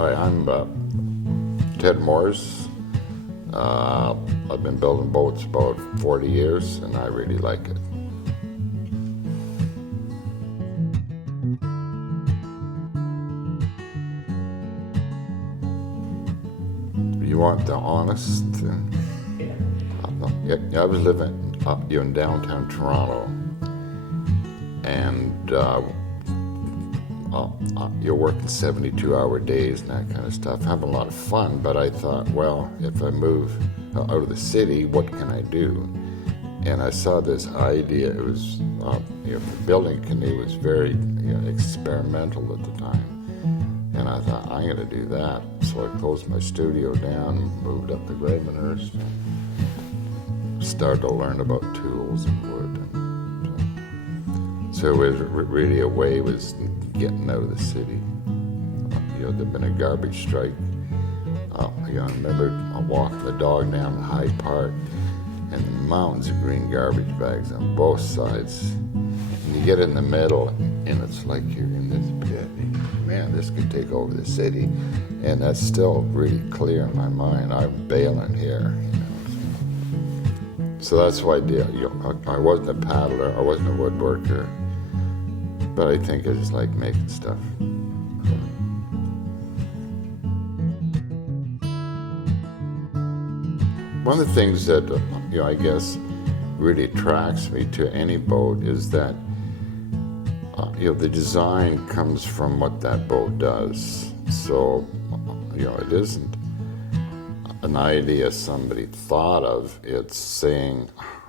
Hi, I'm Ted Moores. I've been building boats about 40 years, and I really like it. You want the honest? I was living in downtown Toronto, and you're working 72-hour days and that kind of stuff. Having a lot of fun, but I thought, well, if I move out of the city, what can I do? And I saw this idea. It was, building a canoe was very experimental at the time. And I thought, I'm going to do that. So I closed my studio down, moved up to Gravenhurst, and started to learn about tools and wood. So it was really a way was getting out of the city. There'd been a garbage strike. I remember walking the dog down the Hyde Park, and the mountains of green garbage bags on both sides. And you get in the middle, and it's like you're in this pit. Man, this could take over the city. And that's still really clear in my mind. I'm bailing here. So that's why I wasn't a paddler, I wasn't a woodworker, but I think I just like making stuff. One of the things that I guess really attracts me to any boat is that the design comes from what that boat does. So it isn't an idea somebody thought of. It's saying,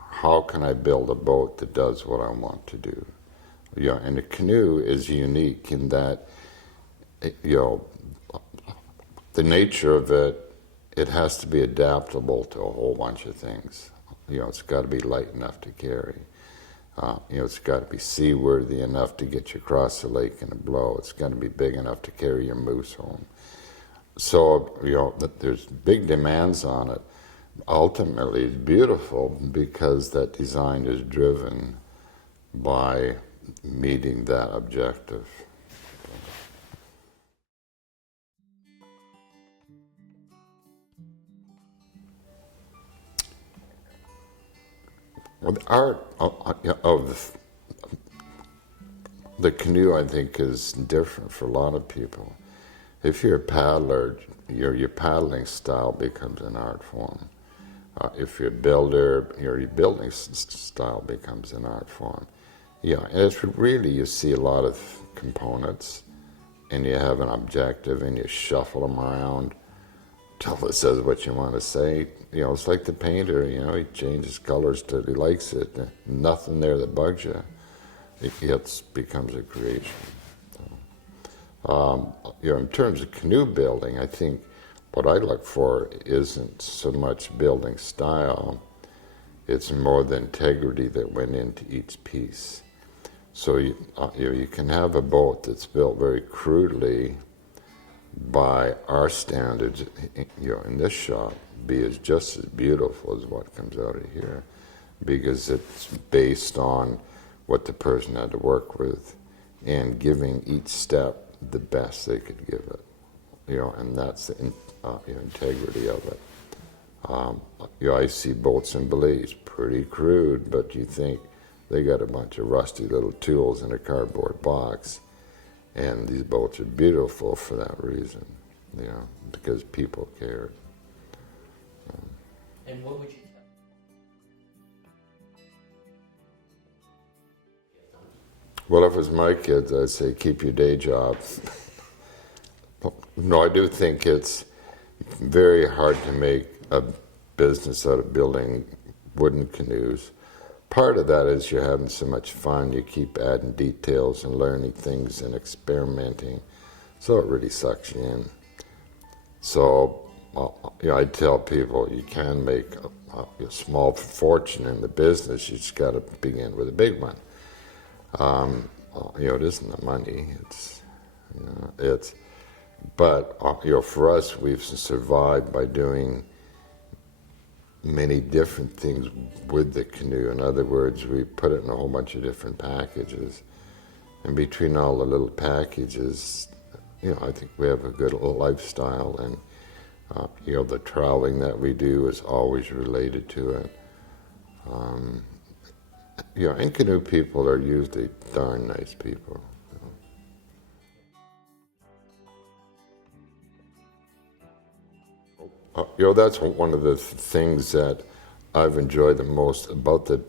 how can I build a boat that does what I want to do? And a canoe is unique in that the nature of it has to be adaptable to a whole bunch of things. It's got to be light enough to carry. It's got to be seaworthy enough to get you across the lake in a blow. It's got to be big enough to carry your moose home. So, there's big demands on it. Ultimately, it's beautiful because that design is driven by meeting that objective. Well, the art of the canoe, I think, is different for a lot of people. If you're a paddler, your paddling style becomes an art form. If you're a builder, your building style becomes an art form. And it's really, you see a lot of components, and you have an objective, and you shuffle them around till it says what you want to say. It's like the painter, he changes colors till he likes it. Nothing there that bugs you. It becomes a creation. In terms of canoe building, I think what I look for isn't so much building style, it's more the integrity that went into each piece. So you can have a boat that's built very crudely by our standards, in this shop, be just as beautiful as what comes out of here, because it's based on what the person had to work with and giving each step the best they could give it, and that's the integrity of it. I see boats in Belize, pretty crude, but you think they got a bunch of rusty little tools in a cardboard box, and these boats are beautiful for that reason, because people cared. And what would you tell? Well, if it was my kids, I'd say keep your day job. No, I do think it's very hard to make a business out of building wooden canoes. Part of that is you're having so much fun, you keep adding details and learning things and experimenting, so it really sucks you in. So I tell people you can make a small fortune in the business, you just got to begin with a big one. It isn't the money, but for us, we've survived by doing many different things with the canoe. In other words, we put it in a whole bunch of different packages, and between all the little packages, I think we have a good lifestyle, and the traveling that we do is always related to it. And canoe people are usually darn nice people. That's one of the things that I've enjoyed the most about the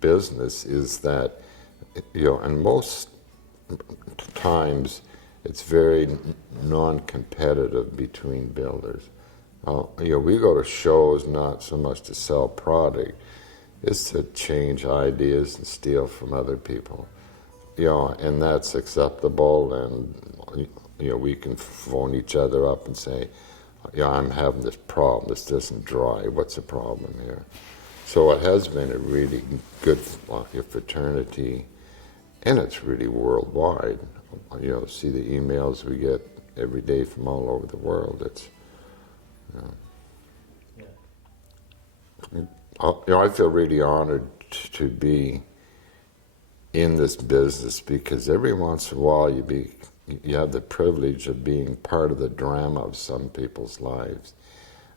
business is that, and most times it's very non-competitive between builders. We go to shows not so much to sell product, it's to change ideas and steal from other people. And that's acceptable, and we can phone each other up and say, I'm having this problem, this isn't dry, what's the problem here? So it has been a really good fraternity, and it's really worldwide. See the emails we get every day from all over the world. It's, I feel really honored to be in this business, because every once in a while you have the privilege of being part of the drama of some people's lives.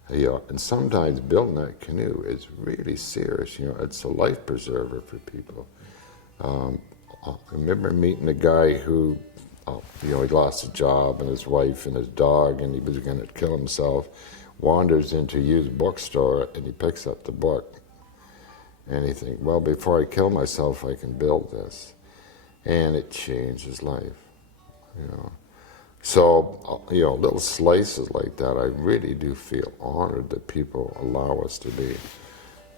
And sometimes building that canoe is really serious. It's a life preserver for people. I remember meeting a guy who, he lost a job and his wife and his dog, and he was going to kill himself. Wanders into a used bookstore and he picks up the book. And he thinks, well, before I kill myself, I can build this. And it changed his life. So, little slices like that, I really do feel honored that people allow us to be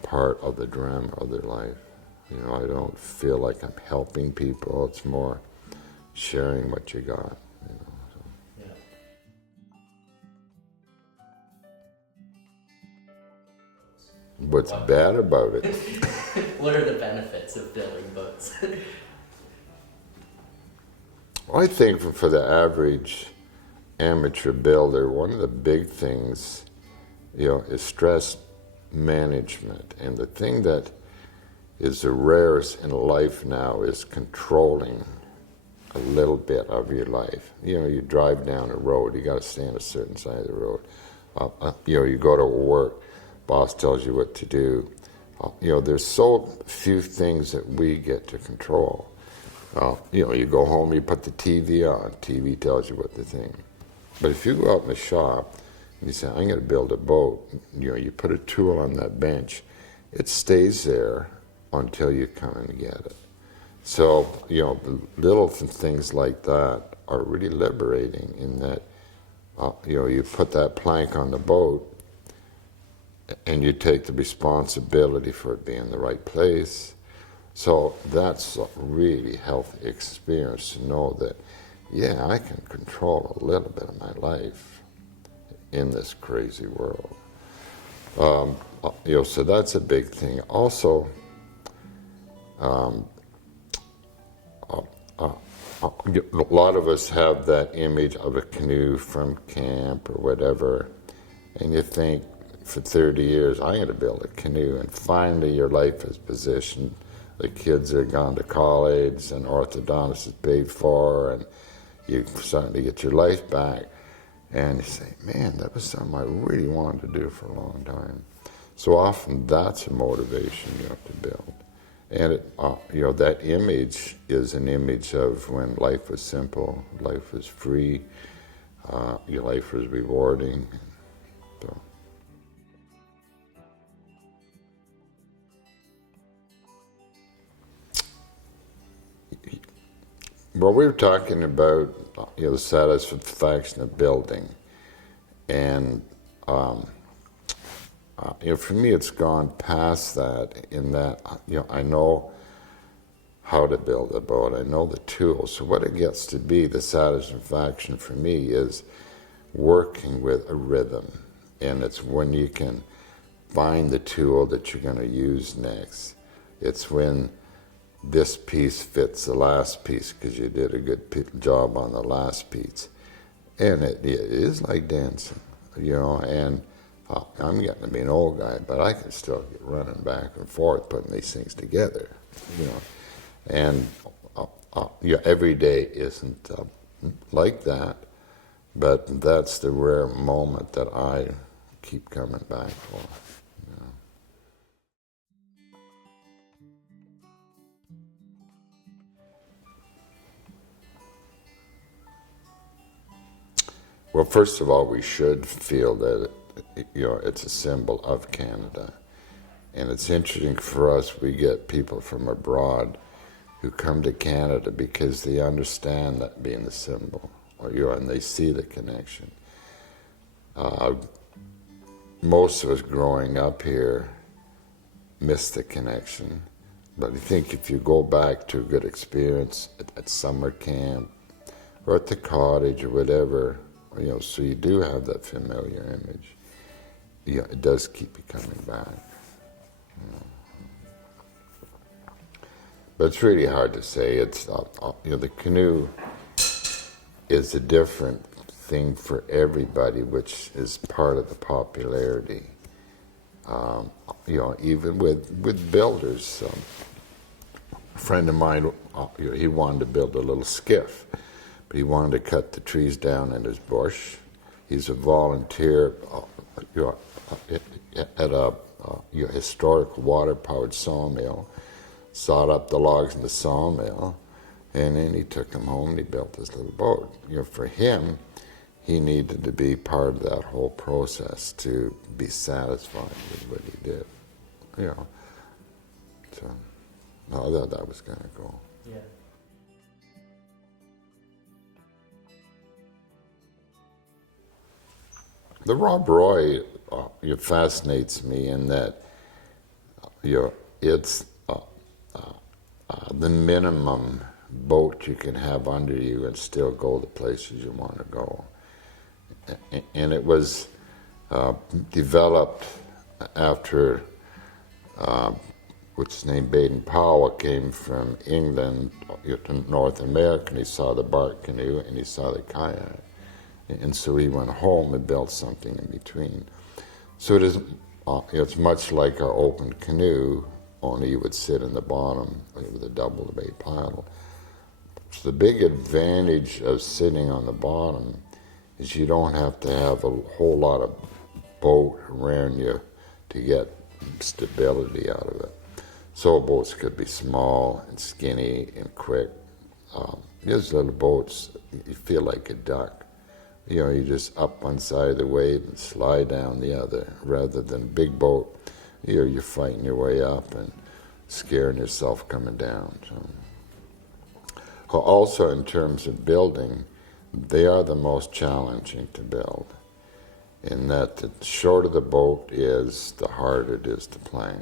part of the drama of their life. I don't feel like I'm helping people, it's more sharing what you got. So. Yeah. What's bad about it? What are the benefits of building boats? I think for the average amateur builder, one of the big things, is stress management. And the thing that is the rarest in life now is controlling a little bit of your life. You drive down a road, you got to stay on a certain side of the road. You go to work, boss tells you what to do. There's so few things that we get to control. You go home, you put the TV on, TV tells you what to think. But if you go out in the shop and you say, I'm going to build a boat, you put a tool on that bench, it stays there until you come and get it. So, little things like that are really liberating in that, you put that plank on the boat and you take the responsibility for it being in the right place. So that's a really healthy experience to know that, I can control a little bit of my life in this crazy world. So that's a big thing. Also, a lot of us have that image of a canoe from camp or whatever, and you think for 30 years, I'm going to build a canoe, and finally your life is positioned. The kids are gone to college, and orthodontist is paid for, and you're starting to get your life back, and you say, man, that was something I really wanted to do for a long time. So often that's a motivation to build. And that image is an image of when life was simple, life was free, your life was rewarding. So. Well, we were talking about the satisfaction of building, and for me, it's gone past that. In that, I know how to build a boat. I know the tools. So what it gets to be, the satisfaction for me, is working with a rhythm, and it's when you can find the tool that you're going to use next. It's when this piece fits the last piece because you did a good job on the last piece. And it is like dancing, and I'm getting to be an old guy, but I can still get running back and forth putting these things together, And every day isn't like that, But that's the rare moment that I keep coming back for. You know. Well, first of all, we should feel that it's a symbol of Canada. And it's interesting for us, we get people from abroad who come to Canada because they understand that being the symbol, and they see the connection. Most of us growing up here miss the connection, but I think if you go back to a good experience at summer camp or at the cottage or whatever, so you do have that familiar image, it does keep you coming back. But it's really hard to say. It's the canoe is a different thing for everybody, which is part of the popularity. Even with builders. A friend of mine, he wanted to build a little skiff, but he wanted to cut the trees down in his bush. He's a volunteer at a historic water-powered sawmill. Sawed up the logs in the sawmill, and then he took them home and he built this little boat. For him, he needed to be part of that whole process to be satisfied with what he did. So I thought that was kind of cool. Yeah. The Rob Roy fascinates me in that it's the minimum boat you can have under you and still go the places you want to go. And it was developed after what's his name, Baden-Powell, came from England to North America, and he saw the bark canoe and he saw the kayak. And so he went home and built something in between. So it is, it's much like our open canoe, only you would sit in the bottom with a double bay paddle. So the big advantage of sitting on the bottom is you don't have to have a whole lot of boat around you to get stability out of it. Sailboats could be small and skinny and quick. These little boats, you feel like a duck. You just up one side of the wave and slide down the other, rather than a big boat. You're fighting your way up and scaring yourself coming down. So. Also, in terms of building, they are the most challenging to build, in that the shorter the boat is, the harder it is to plank.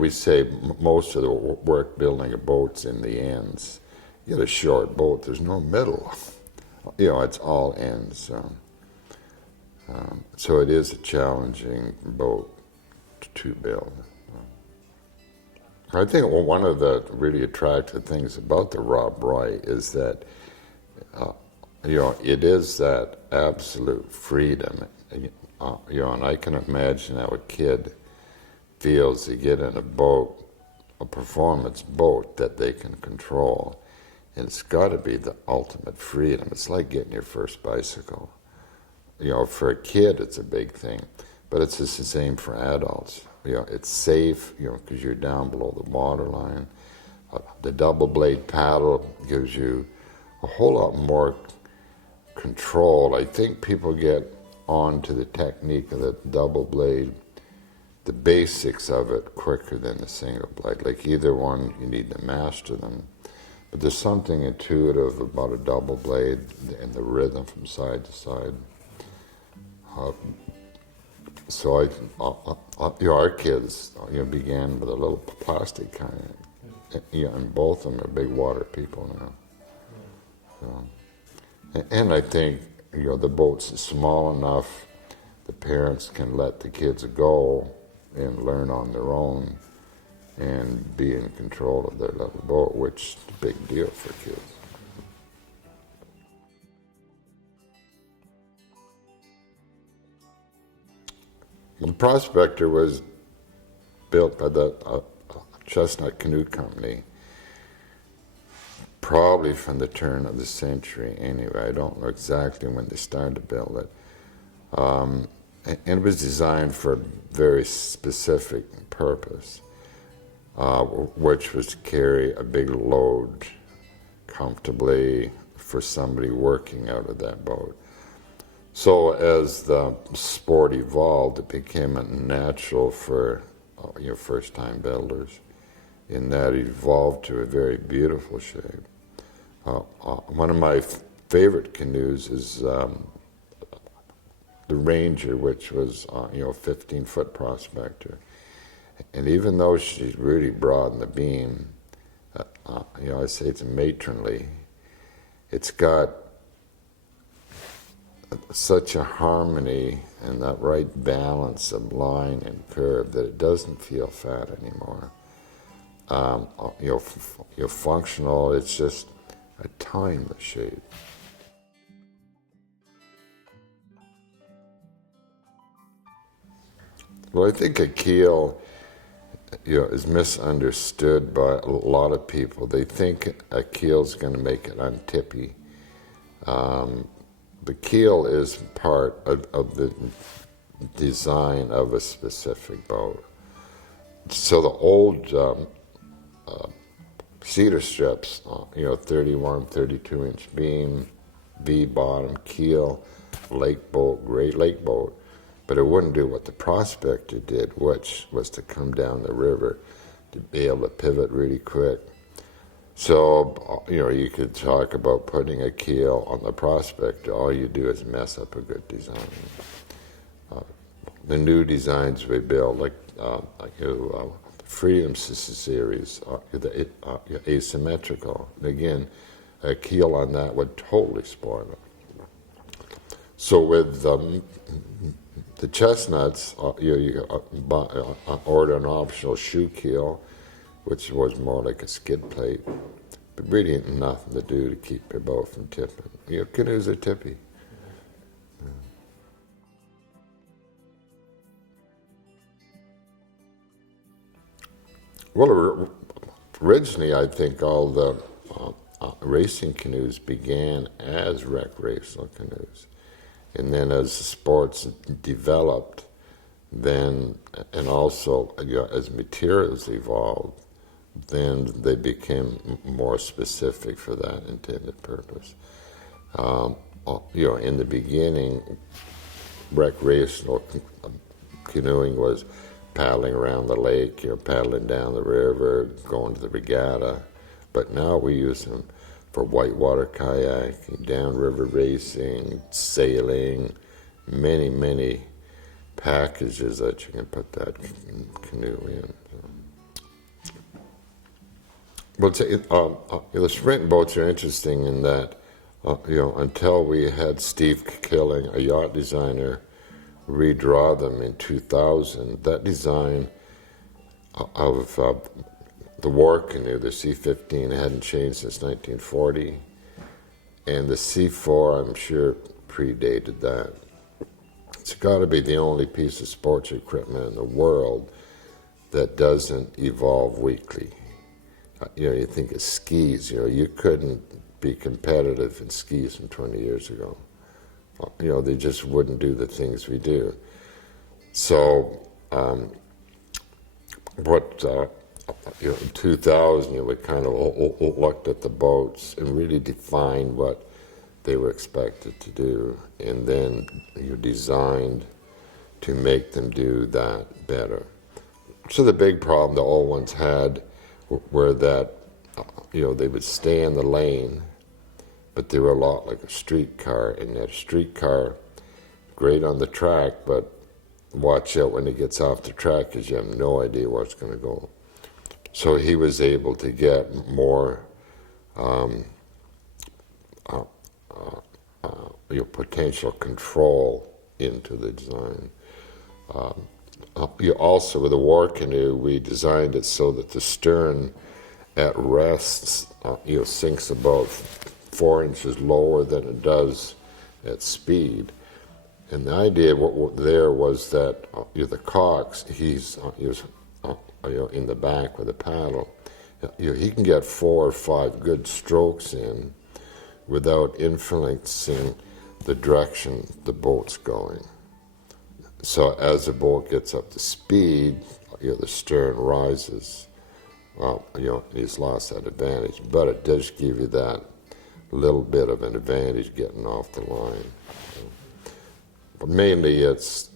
We say most of the work building a boat's in the ends. You get a short boat, there's no middle. It's all ends. So it is a challenging boat to build. I think one of the really attractive things about the Rob Roy is that, it is that absolute freedom. And I can imagine how a kid feels to get in a boat, a performance boat that they can control. And it's got to be the ultimate freedom. It's like getting your first bicycle. For a kid, it's a big thing, but it's just the same for adults. It's safe, because you're down below the waterline. The double blade paddle gives you a whole lot more control. I think people get onto the technique of the double blade, the basics of it, quicker than the single blade. Like either one, you need to master them. But there's something intuitive about a double blade and the rhythm from side to side. So our kids, began with a little plastic kayak, and both of them are big water people now. So, and I think, the boat's small enough, the parents can let the kids go and learn on their own and be in control of their little boat, which is a big deal for kids. The Prospector was built by the Chestnut Canoe Company probably from the turn of the century anyway. I don't know exactly when they started to build it. And it was designed for a very specific purpose, which was to carry a big load comfortably for somebody working out of that boat. So as the sport evolved, it became a natural for first-time builders, in that it evolved to a very beautiful shape. One of my favorite canoes is the Ranger, which was 15-foot Prospector. And even though she's really broad in the beam, I say it's matronly. It's got such a harmony and that right balance of line and curve that it doesn't feel fat anymore. Functional. It's just a timeless shape. Well, I think a keel, is misunderstood by a lot of people. They think a keel's going to make it untippy. The keel is part of the design of a specific boat. So the old cedar strips, 31, 32-inch beam, V-bottom, keel, lake boat, great lake boat, but it wouldn't do what the Prospector did, which was to come down the river to be able to pivot really quick. So, you could talk about putting a keel on the Prospector. All you do is mess up a good design. The new designs we build, like Freedom series, asymmetrical. And again, a keel on that would totally spoil it. So with the chestnuts, you order an optional shoe keel, which was more like a skid plate, but really ain't nothing to do to keep your boat from tipping. Canoes are tippy. Well, originally I think all the racing canoes began as recreational canoes. And then as the sports developed, then, and also as materials evolved, then they became more specific for that intended purpose. In the beginning, recreational canoeing was paddling around the lake, paddling down the river, going to the regatta. But now we use them for whitewater kayaking, downriver racing, sailing, many, many packages that you can put that canoe in. But the sprint boats are interesting in that, until we had Steve Killing, a yacht designer, redraw them in 2000, that design of the war canoe, the C-15, hadn't changed since 1940, and the C-4, I'm sure, predated that. It's got to be the only piece of sports equipment in the world that doesn't evolve weekly. You think of skis, you couldn't be competitive in skis from 20 years ago. They just wouldn't do the things we do. So, in 2000, we kind of looked at the boats and really defined what they were expected to do, and then you designed to make them do that better. So the big problem the old ones had were that, they would stay in the lane, but they were a lot like a streetcar, and that streetcar, great on the track, but watch out when it gets off the track because you have no idea where it's going to go. So he was able to get more potential control into the design. Also, with the war canoe, we designed it so that the stern at rest sinks about 4 inches lower than it does at speed. And the idea there was that the cox, he was in the back with a paddle, He can get 4 or 5 good strokes in without influencing the direction the boat's going. So as the boat gets up to speed, the stern rises. Well, he's lost that advantage, but it does give you that little bit of an advantage getting off the line. But mainly it's,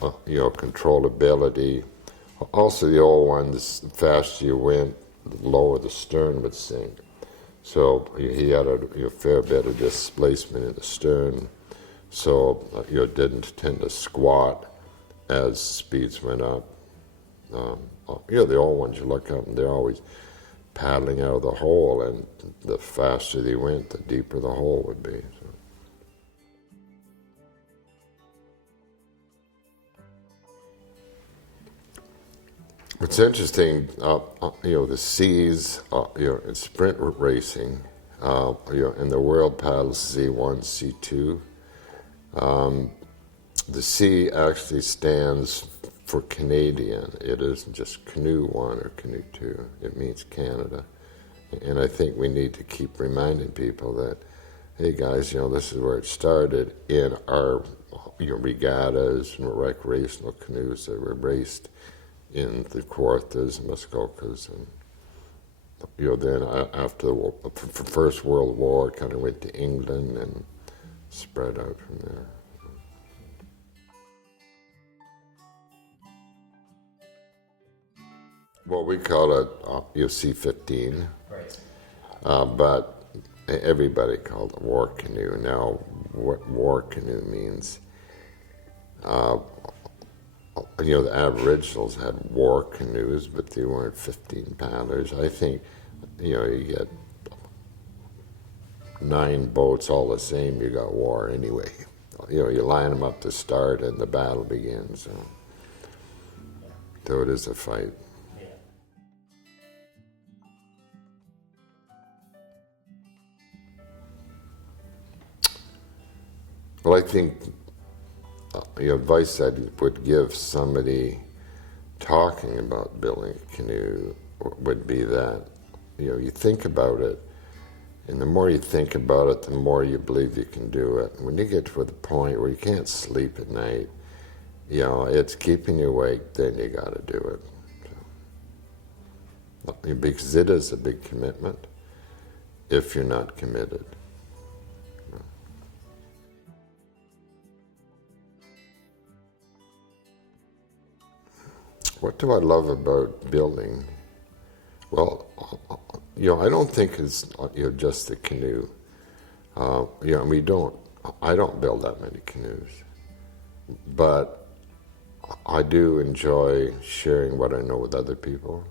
controllability. Also, the old ones, the faster you went, the lower the stern would sink. So he had a fair bit of displacement in the stern, so didn't tend to squat as speeds went up. The old ones, you look up and they're always paddling out of the hole, and the faster they went, the deeper the hole would be. So. What's interesting, the seas, in sprint racing, in the world paddles C1, C2. The C actually stands for Canadian. It isn't just Canoe 1 or Canoe 2. It means Canada. And I think we need to keep reminding people that, hey guys, this is where it started in our regattas and recreational canoes that were raced in the Kawarthas and Muskokas, and then after the First World War, it kind of went to England and spread out from there. Well, we call it C-15, Right. but everybody called it war canoe. Now, what war canoe means? The Aboriginals had war canoes, but they weren't 15 paddlers. I think, you get 9 boats all the same, you got war anyway. You line them up to start and the battle begins. So it is a fight. Yeah. Well, I think advice I would give somebody talking about building a canoe would be that, you think about it, and the more you think about it, the more you believe you can do it. When you get to the point where you can't sleep at night, it's keeping you awake, then you got to do it. So, because it is a big commitment if you're not committed. What do I love about building? Well, I don't think it's just the canoe. I don't build that many canoes, but I do enjoy sharing what I know with other people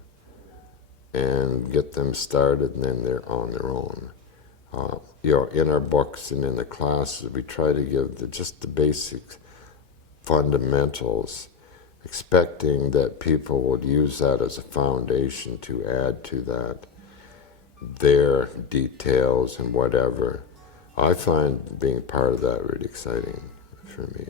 and get them started, and then they're on their own. In our books and in the classes, we try to give just the basic fundamentals, expecting that people would use that as a foundation to add to that their details and whatever. I find being part of that really exciting for me.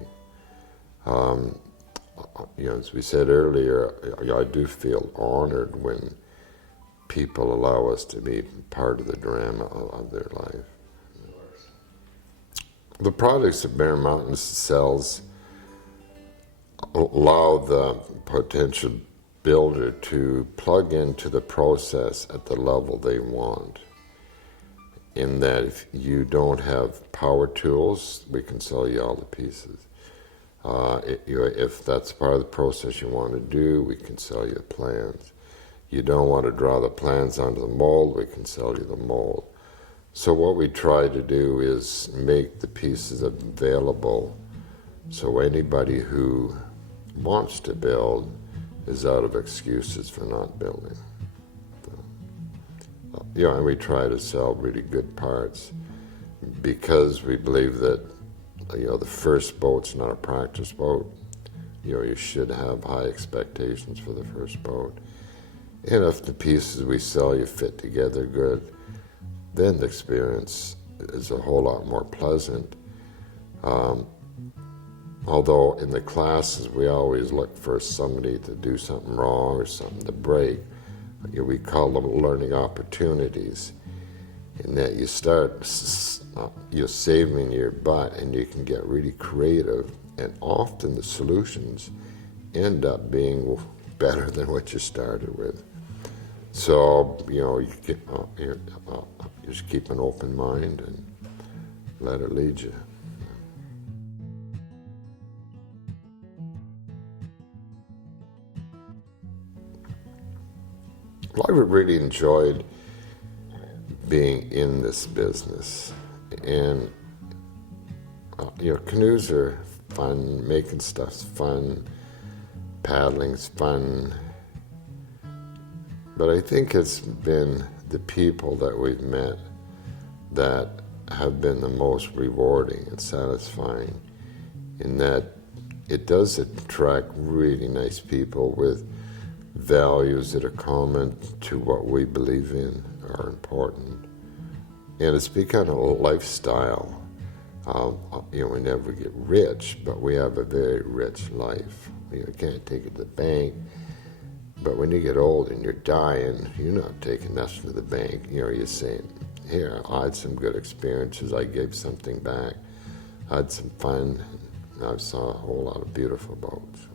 As we said earlier, I do feel honored when people allow us to be part of the drama of their life. The products that Bear Mountain sells allow the potential builder to plug into the process at the level they want. In that if you don't have power tools, we can sell you all the pieces. If that's part of the process you want to do, we can sell you the plans. You don't want to draw the plans onto the mold, we can sell you the mold. So what we try to do is make the pieces available so anybody who wants to build is out of excuses for not building. And we try to sell really good parts because we believe that the first boat's not a practice boat. You should have high expectations for the first boat. And if the pieces we sell you fit together good, then the experience is a whole lot more pleasant. Although in the classes we always look for somebody to do something wrong or something to break. we call them learning opportunities, in that you start you're saving your butt and you can get really creative, and often the solutions end up being better than what you started with. So, you just keep an open mind and let it lead you. Well, I really enjoyed being in this business, and canoes are fun, making stuff's fun, paddling's fun, but I think it's been the people that we've met that have been the most rewarding and satisfying, in that it does attract really nice people with values that are common to what we believe in are important. And it's become a lifestyle. We never get rich, but we have a very rich life. You can't take it to the bank, but when you get old and you're dying, you're not taking nothing to the bank. You're saying, here, I had some good experiences, I gave something back, I had some fun, and I saw a whole lot of beautiful boats.